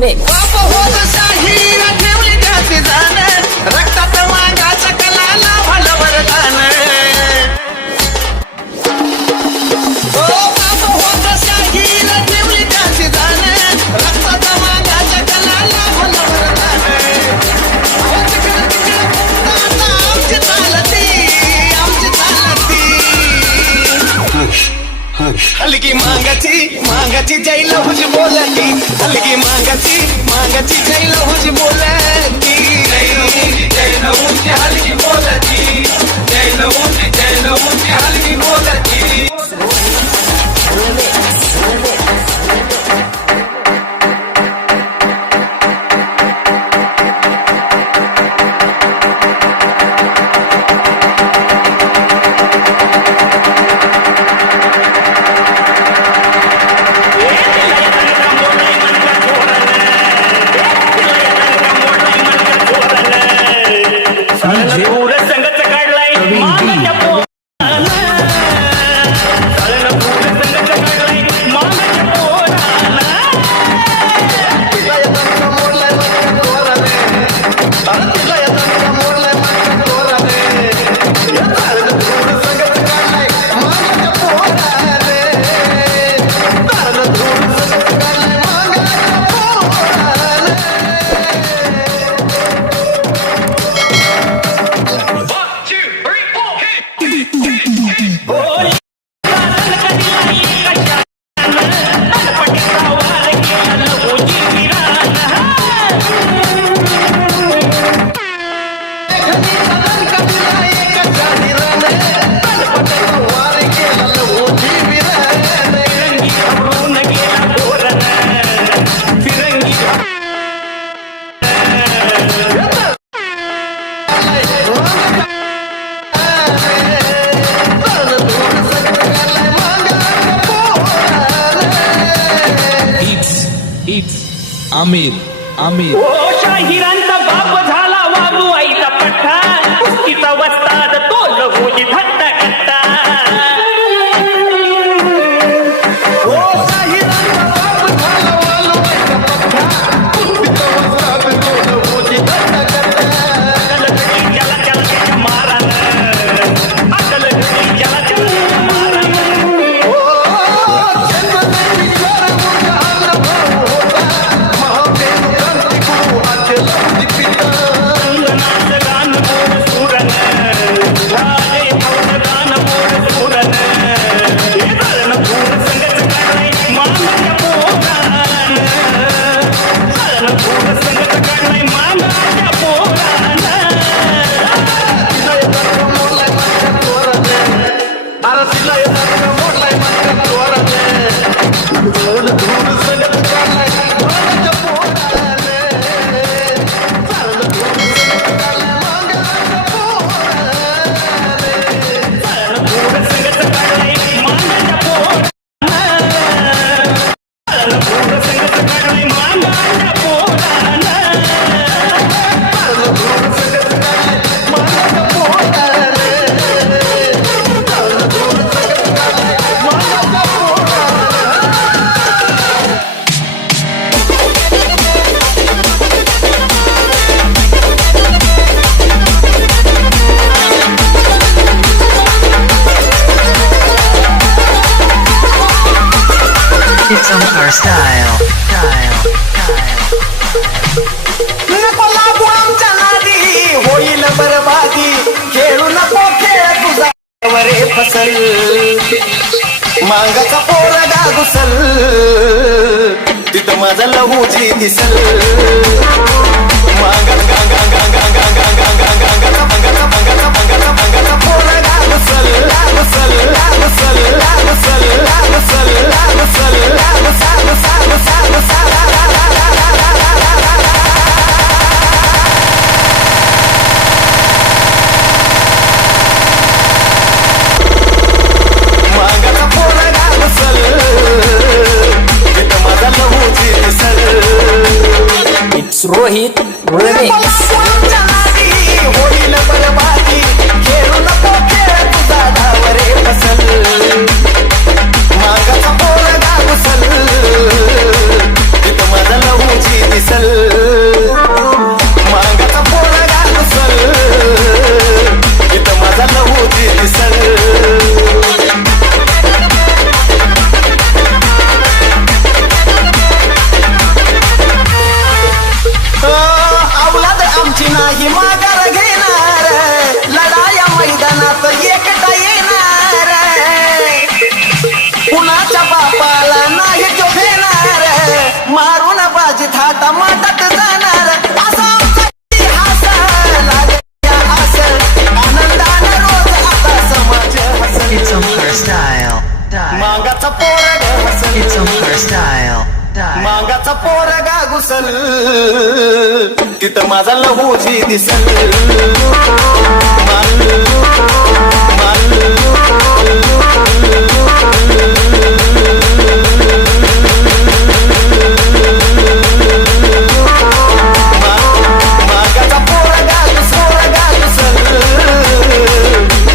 Remix. बाप होत शाहीर ठेवली त्याची जाण रक्तात मागाच्या कलाला भलं वरदान ओ बाप होत शाहीर ठेवली त्याची जाण रक्तात मागाच्या कलाला भलं वरदान हो तिकडं तिकडं आता आमची चालती हलकी मांगाची जय लहुजी बोलती हलकी मांगाची जय लहुजी बोलती जय लहुजी हलकी बोलती जय लहुजी हलकी बोलती आमिर ओ शाहिरांचा बाप झाला वागू आईचा पठ्ठा कुस्तीचा वस्ताद तो लघुजी थट्टा कट्टा ओ शाहिरांचा बाप झाला वालू आईचा पठ्ठा कुस्तीचा वस्ताद तो लहुजी थट्टा कट्टा अकल घडी चला चला मारण अकल घडी चला चला मारण ओ जन्म विचार मुझा आला भाऊ होता महादेव क्रांती गुरु आचे लहुजी पिता नाच गान बोल सुरन झाले भवन गान बोल सुरन हे धरण भूर संगत काढलाय मानाच्या पोरान धरण भूर संगत काढलाय मानाच्या पोरान तिला येतात मोडलाय माझ्या चोराने अरे तिला येतात मोडलाय माझ्या चोराने धूर धूर संगत काढलाय मागाच्या पोराने धूर संगत काढलाय मागाच्या पोराने धरण भूर संगत काढलाय मानाच्या पोरान धरण भूर संगत काढलाय मानाच्या पोरान धूर संगत काढलाय मागाच्या पोराने धूर संगत काढलाय मागाच्या पोराने It's on our style. नको लागू आमच्या नादी होईल बरबादी खेळू नको खेळ तुझा वरे फसल मांगाचा पोरगा घुसल तिथं माझा लहुजी दिसल मांगाचा पोरगा घुसल घुसल घुसल घुसल घुसल घुसल मांगाचा पोरगा घुसल तिथं माझा लहुजी दिसल It's Rohit Remix. होईल बरबादी खेळू नको खेळ तुझा डावरे फसल मागाचा पोरगा घुसल तिथं माझा लहुजी माघार घेणार लढाया मैदानात एकटा येणार कुणाच्या बापाला नाही तो घेणार मारून बाजी थाटा माटात जाणार असा आमचा इतिहास लागल्या असं आनंदानं रोज आता समाज हसल It's Omkar style. मागाचा पोरग हसल It's Omkar style. मागाचा पोरगा घुसल तिथं माझा लहूजी दिसल मागाचा पोरगा घुसल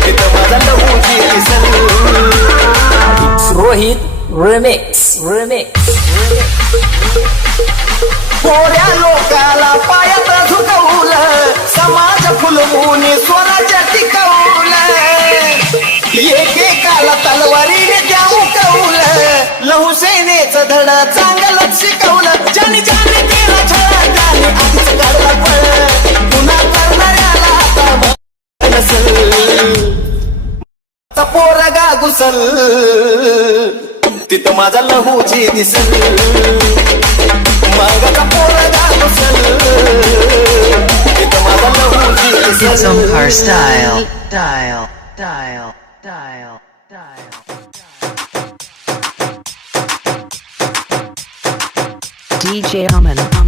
तिथं माझा लहूजी दिसल It's Rohit Remix. थोड्या लोकाला पायात झुकवलं समाज फुलवून स्वराज्य टिकवलं एकेकाला तलवारीने त्या मुकवलं लहू सेनेचं धड चांगलं शिकवलं ज्याने ज्याने केला छळ त्याने आधीच काढला पळ पुन्हा करणाऱ्याला आता नसल पोरगा घुसल तिथं माझा लहूजी दिसल मागाचा पोरगा घुसल तिथं माझा लहूजी It's दिसल Omkar style. DJ Aman.